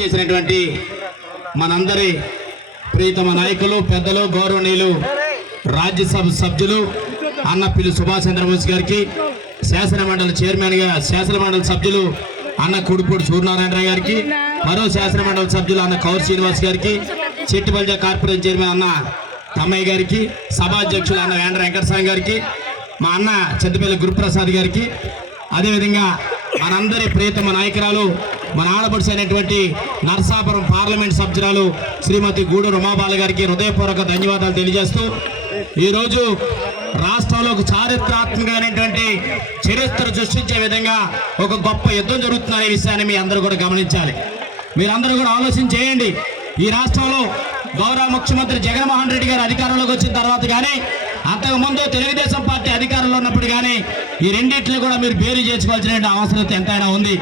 చేసినటువంటి మనందరి ప్రియతమ నాయకులు పెద్దలు గౌరవనీయులు రాజ్యసభ సభ్యులు అన్నపిల్లి సుభాష్ చంద్రబోస్ గారికి, శాసనమండలి చైర్మన్ గా శాసనమండలి సభ్యులు అన్న కుడిపూడి సూర్యనారాయణ గారికి, మరో శాసనమండలి సభ్యులు అన్న కౌర్ శ్రీనివాస్ గారికి, చెట్టిబల్జ కార్పొరేషన్ చైర్మన్ అన్న తమ్మయ్య గారికి, సభాధ్యక్షులు అన్న వేండ్ర వెంకటస్వామి గారికి, మా అన్న చింతపల్లి గురుప్రసాద్ గారికి, అదేవిధంగా మనందరి ప్రియతమ నాయకురాలు మన ఆడపడుచు అయినటువంటి నర్సాపురం పార్లమెంట్ సభ్యురాలు శ్రీమతి గూడూరు ఉమాబాల గారికి హృదయపూర్వక ధన్యవాదాలు తెలియజేస్తూ, ఈరోజు రాష్ట్రంలో ఒక చారిత్రాత్మకమైనటువంటి చరిత్ర సృష్టించే విధంగా ఒక గొప్ప యుద్ధం జరుగుతుందనే విషయాన్ని మీ అందరూ కూడా గమనించాలి. మీరందరూ కూడా ఆలోచన చేయండి. ఈ రాష్ట్రంలో గౌరవ ముఖ్యమంత్రి జగన్మోహన్ రెడ్డి గారు అధికారంలోకి వచ్చిన తర్వాత కానీ, అంతకుముందు తెలుగుదేశం పార్టీ అధికారంలో ఉన్నప్పుడు కానీ ఈ రెండింటిని కూడా మీరు బేరీ చేసుకోవాల్సిన అవసరం ఎంతైనా ఉంది.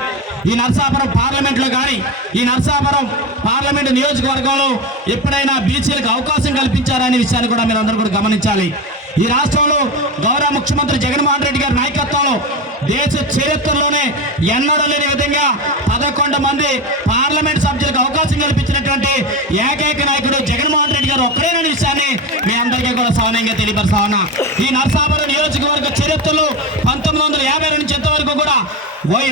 ఈ నర్సాపురం పార్లమెంట్లో కానీ, ఈ నర్సాపురం పార్లమెంటు నియోజకవర్గంలో ఎప్పుడైనా బీసీలకు అవకాశం కల్పించారనే విషయాన్ని కూడా మీరు అందరూ కూడా గమనించాలి. ఈ రాష్ట్రంలో గౌరవ ముఖ్యమంత్రి జగన్మోహన్ రెడ్డి గారి నాయకత్వంలో దేశ చరిత్రలోనే ఎన్నడూ లేని విధంగా 11 మంది పార్లమెంట్ సభ్యులకు అవకాశం కల్పించినటువంటి ఏకైక నాయకుడు జగన్మోహన్ రెడ్డి గారు ఒక్కరేననే విషయాన్ని మీ అందరికీ కూడా సౌనంగా తెలియపరుస్తా ఉన్నా. ఈ నర్సాపురం నియోజకవర్గ చరిత్రలో 1950 నుంచి ఇంతవరకు కూడా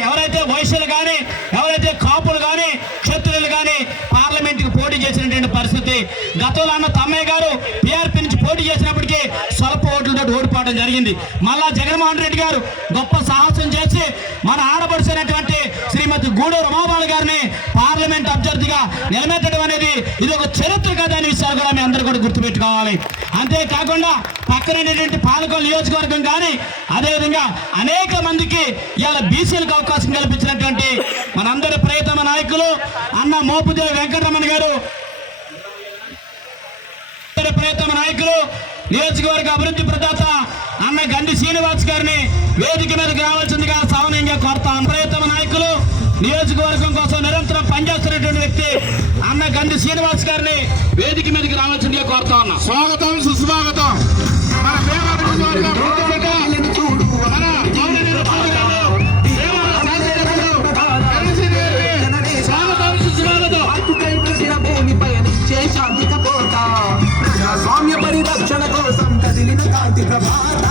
ఎవరైతే వైశ్యులు కానీ, ఎవరైతే కాపులు కానీ, క్షత్రియులు కానీ పార్లమెంట్కి పోటీ చేసినటువంటి పరిస్థితి. గతంలో అన్న తమ్మయ్య గారు టీఆర్పీ నుంచి పోటీ చేసినప్పటికీ స్వల్ప ఓట్లతో ఓడిపోవడం జరిగింది. మళ్ళా జగన్మోహన్ రెడ్డి గారు గొప్ప సాహసం చేసి మన ఆడపడిచినటువంటి శ్రీమతి గూడూరు ఉమాబాల గారిని పార్లమెంట్ అభ్యర్థిగా నిలబెట్టడం అనేది ఇది ఒక చరిత్ర కదా అనే విషయాలు కూడా మీ అందరూ కూడా గుర్తుపెట్టుకోవాలి. అంతేకాకుండా పక్కనటువంటి పాలకొల్లు నియోజకవర్గం కానీ, అదేవిధంగా అనేక మందికి ఇవాళ బీసీలకు అవకాశం కల్పించినటువంటి మనందరి ప్రియతమ నాయకులు అన్న మోపుదేవి వెంకటరమణ గారు, ప్రియతమ నాయకులు నియోజకవర్గ అభివృద్ధి ప్రదాత అన్న గండి శ్రీనివాస్ గారిని వేదిక మీదకి రావాల్సిందిగా సౌనంగా కోరుతాం. ప్రియతమ నాయకులు నియోజకవర్గం కోసం నిరంతరం పనిచేస్తున్నటువంటి వ్యక్తి అన్న గండి శ్రీనివాస్ గారిని వేదిక మీదకి రావాల్సిందిగా కోరుతా ఉన్నాం. స్వాగతం, సుస్వాగతం. ప్రజాస్వామ్య పరిరక్షణ కోసం కదిలిన కాంతి ప్రభాత